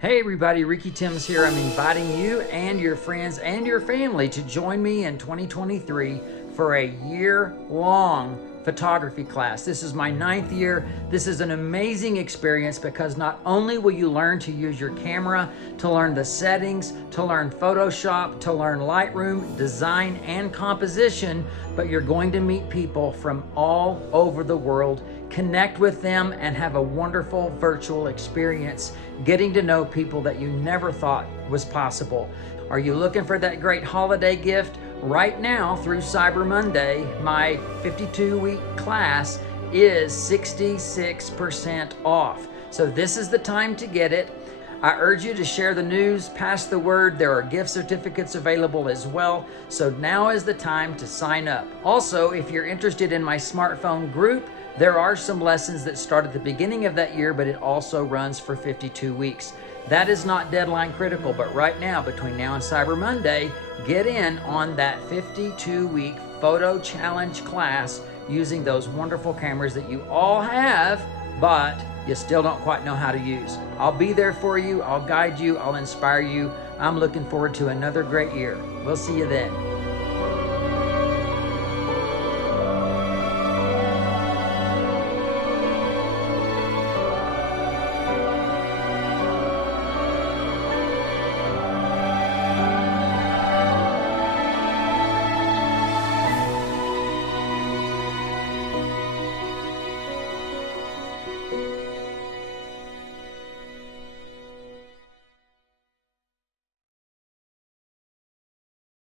Hey everybody, Ricky Timms here. I'm inviting you and your friends and your family to join me in 2023 for a year-long photography class. This is my 9th year. This is an amazing experience because not only will you learn to use your camera, to learn the settings, to learn Photoshop, to learn Lightroom, design, and composition, but you're going to meet people from all over the world, connect with them, and have a wonderful virtual experience getting to know people that you never thought was possible. Are you looking for that great holiday gift? Right now through Cyber Monday, my 52-week class is 66% off. So this is the time to get it. I urge you to share the news, pass the word. There are gift certificates available as well. So now is the time to sign up. Also, if you're interested in my smartphone group, there are some lessons that start at the beginning of that year, but it also runs for 52 weeks. That is not deadline critical, but right now, between now and Cyber Monday, get in on that 52-week photo challenge class using those wonderful cameras that you all have, but you still don't quite know how to use. I'll be there for you. I'll guide you. I'll inspire you. I'm looking forward to another great year. We'll see you then.